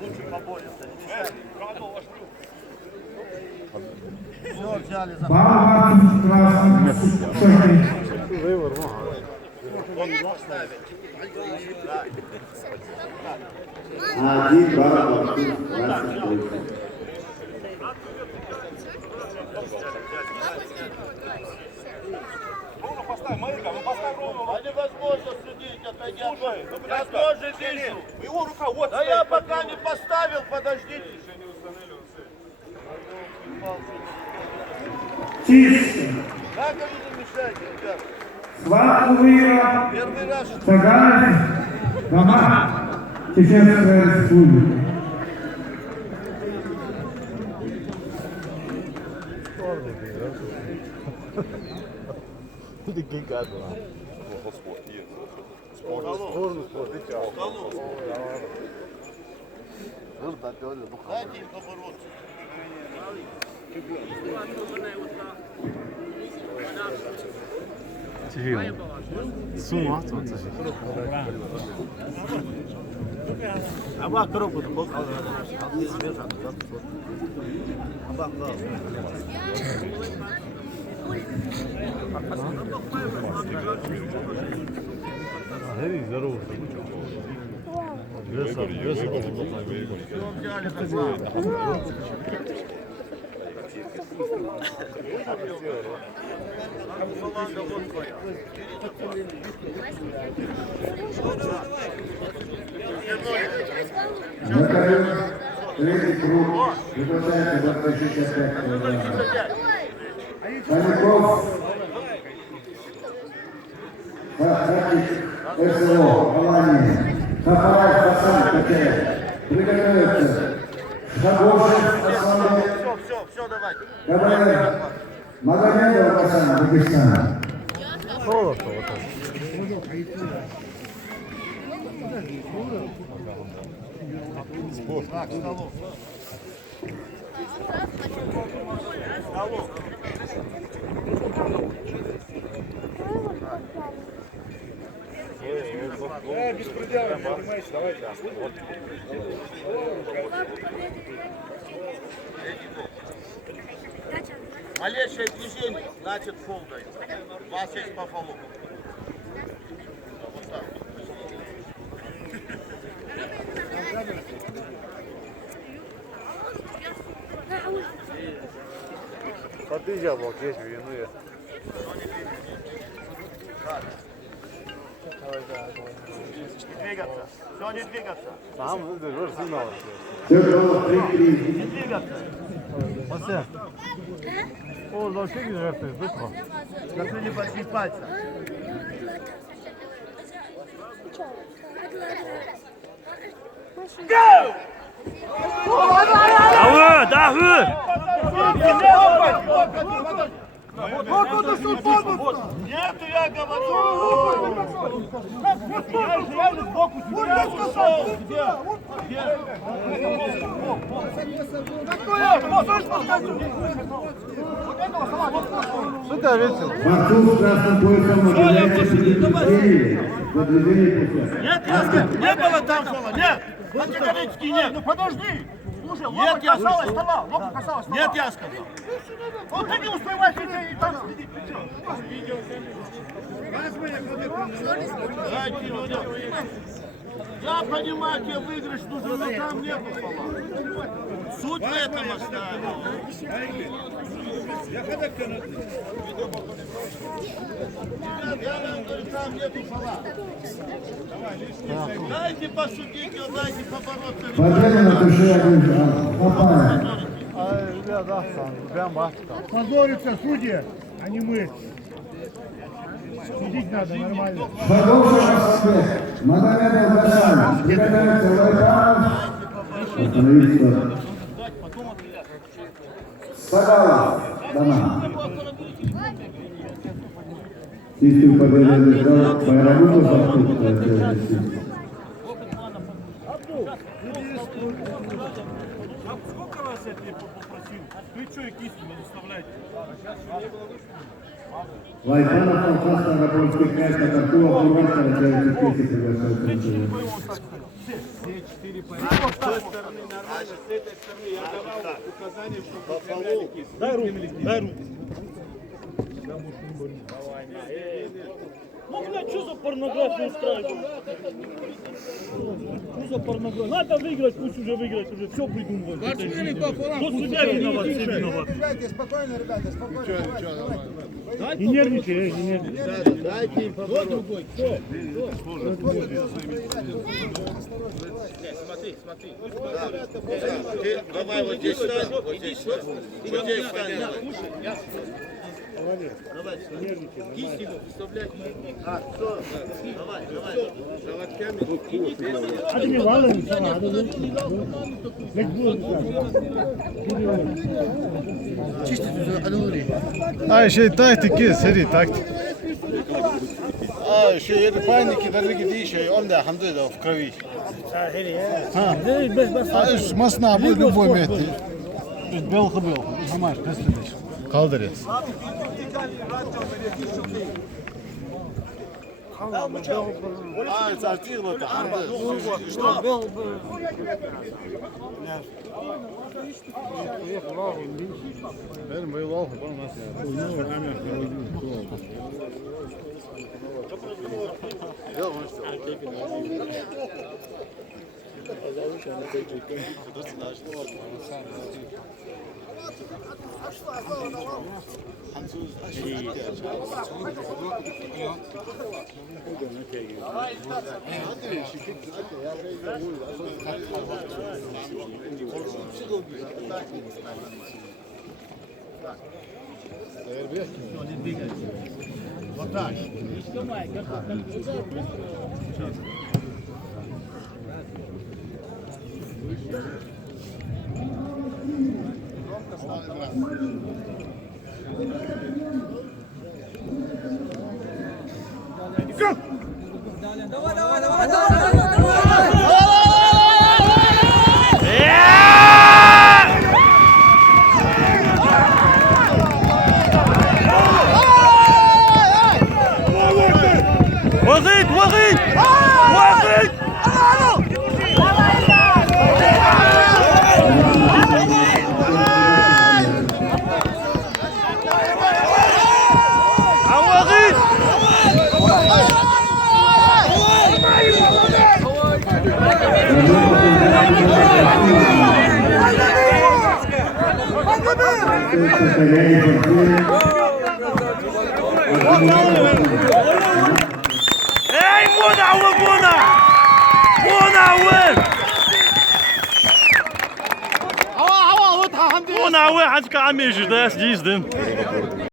Лучше поборется, не мешай. Все, взяли за... Один барабан. Ровно поставь, Марика, ну поставь ровно. А невозможно судить, отойди. Слушай, я тоже вижу. Его рука вот Да я пока не поставил, подождите. Чисто. Как они не мешают, ребят? Схватку выиграл. Первый раз. Таганов. Дома. Чеченская республика. Ninguém gado lá. Дайте им побороться. Ama kırık bunu bok alır. Alır bir tane. Ama kal. Hadi здорово. Третий круг. Приглашается 265 килограммов. Поляков. Хатик. СО. Алания. Хапаев. Хасан. Качаев. Приготовиться. Шагошев. Аслан. Все, давайте. КВР. Магомедов. Хасан. Дагестан. Так, столов. Столов. Беспредельно, понимаешь, давайте. Малейшее движение, значит фол дает. У вас есть по фолу. Вот так. Ходи, яблок, есть вину я. Двигаться. Все, не двигаться. Там уже сигнал. Тяжело. 3-3. Не двигаться. О, за что не жертвы? Быстро. Смотри, не подни пальца. Нет, я говорю. Я же сбоку сидел. Сюда весело. Борцу с красным поясом уделяется предупреждение за движение путя. Нет, Яска, не было там фола, нет. Категорически нет. Ну подожди. Слушай, Нет, лопа я касалась слышал. стола, лопа касалась стола. Нет, я сказал. Вот ты не успевай и там следи. Дайте людям. Я понимаю, тебе выигрыш нужен, но там нет фола. Суть в этом оставила. Ребят, я вам говорю, там нету фола. Дайте пошутить, дайте побороться. Победа на душе один. Хапаев. Да, прям бахта. Позорятся судьи, а не мы. Судить надо нормально. Шагошев Аслан. Магомедов Хасан. Приготовиться. Лайбанов. Остановиться. Сагалов. Дома. Чистую победу одержал Байрамутов. Сколько раз я тебе попросил? Ты что, кисть не заставляете? Лайбанов Алхас Красная Картова, Курванка, начальник песни, приглашается. Дай руку, дай руку. Ну, блядь, что за порнографию устраивают? Что за порнография? Надо выиграть, пусть уже выиграть, уже все придумывают. Вот судья виноват, все виноваты. Ребята, спокойно, ребята, спокойно. Не нервничай, не нервничай. Дайте им побороть. Другой. Кто? Смотри. Ты давай вот здесь стань, вот здесь стань. Вот здесь стань. Давай, кисть его, вставляй. Кто? Давай. Заводками. Hadi bir vallahi sana, hadi bir. Ay şey taktik ki seri taktik. А, еще это паники, дороги дыши, он да, хамдуля в крови. А, масна будет любой метр. Belki belki. Ama kastediş. Kaldırız. А, это артикло, это арба. Benim böyle oldu bana nasıl? Ey Buna! Buna, hadi ka amir, da, здесь, да.